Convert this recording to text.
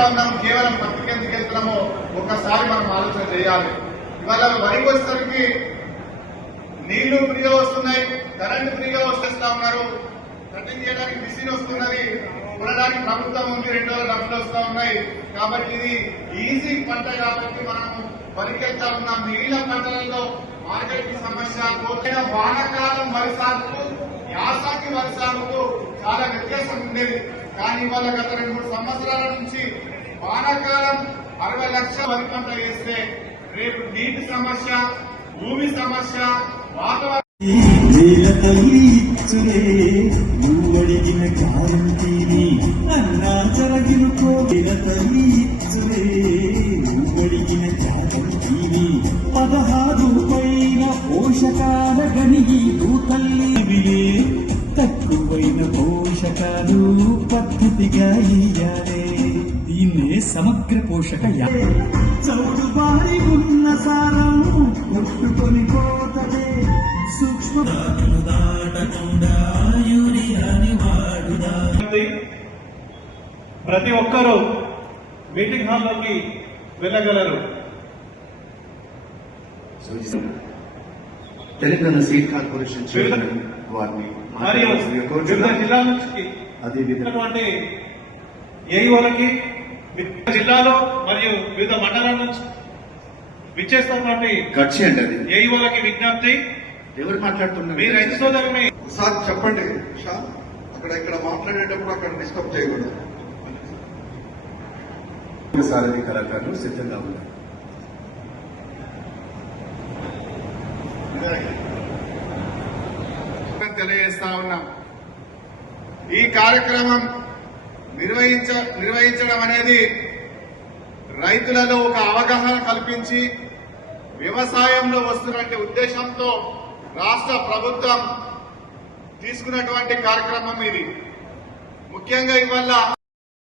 వెళ్తా ఉన్నాం, కేవలం పత్తికి ఎందుకు వెళ్తున్నామో ఒకసారి మనం ఆలోచన చేయాలి. ఇవాళ వరికి వచ్చేసరికి నీళ్లు ఫ్రీగా వస్తున్నాయి, కరెంటు ఫ్రీగా వచ్చేస్తా ఉన్నారు, కటింగ్ చేయడానికి మిషన్ వస్తున్నది, కొనడానికి ప్రభుత్వం ఉంది, 2 డబ్బులు వస్తా ఉన్నాయి. కాబట్టి ఇది ఈజీ పంట కాబట్టి మనం వరికి వెళ్తా ఉన్నాం. మిగిలిన పంటలలో మార్కెటింగ్ సమస్య, వానాకాలం వరి సాగుకు యాసంగి వరి సాగుకు చాలా వ్యత్యాసం ఉండేది. కానీ ఇవాళ గత 2-3 సంవత్సరాల నుంచి వానాకాలం 60 లక్షల వరి పంట వేస్తే రేపు నీటి సమస్య, భూమి సమస్య, వాతావరణం అన్నా జరగిన కోగిన తల్లి ఇచ్చులే నువ్వడిగిన జాతీవి 16 పైన పోషకాల గనిగి తల్లివిలే తక్కువైన పోషకాలు పద్ధతిగా ఇయ్యాలే దీన్నే సమగ్ర పోషక చౌడు బారి ఉన్న సారం కొట్టుకొని పోతలే సూక్ష్మ దాటకుండా యూరియాని వాడుదా. ప్రతి ఒక్కరూ మీటింగ్ హాల్లోకి వెళ్ళగలరు. తెలంగాణ స్టేట్ కార్పొరేషన్ వారిని మరియు వివిధ జిల్లాల నుంచి అదేవిధంగా ఏఈఓలకి జిల్లాలో మరియు వివిధ మండలాల నుంచి విచ్చేస్తున్నటువంటి ఏఈఓలకి విజ్ఞప్తి, ఎవరు మాట్లాడుతున్నారు? మీ రైతు సోదరుని సార్ చెప్పండి, ఇక్కడ మాట్లాడేటప్పుడు అక్కడ డిస్టర్బ్ చేయకూడదు. సారథి కళాకారులు సిద్ధంగా ఉన్నారు. తెలియజేస్తా ఉన్నాం. ఈ కార్యక్రమం నిర్వహించడం అనేది రైతులలో ఒక అవగాహన కల్పించి వ్యవసాయంలో వస్తున్నటువంటి ఉద్దేశంతో రాష్ట్ర ప్రభుత్వం తీసుకున్నటువంటి కార్యక్రమం ఇది. ముఖ్యంగా ఇవాళ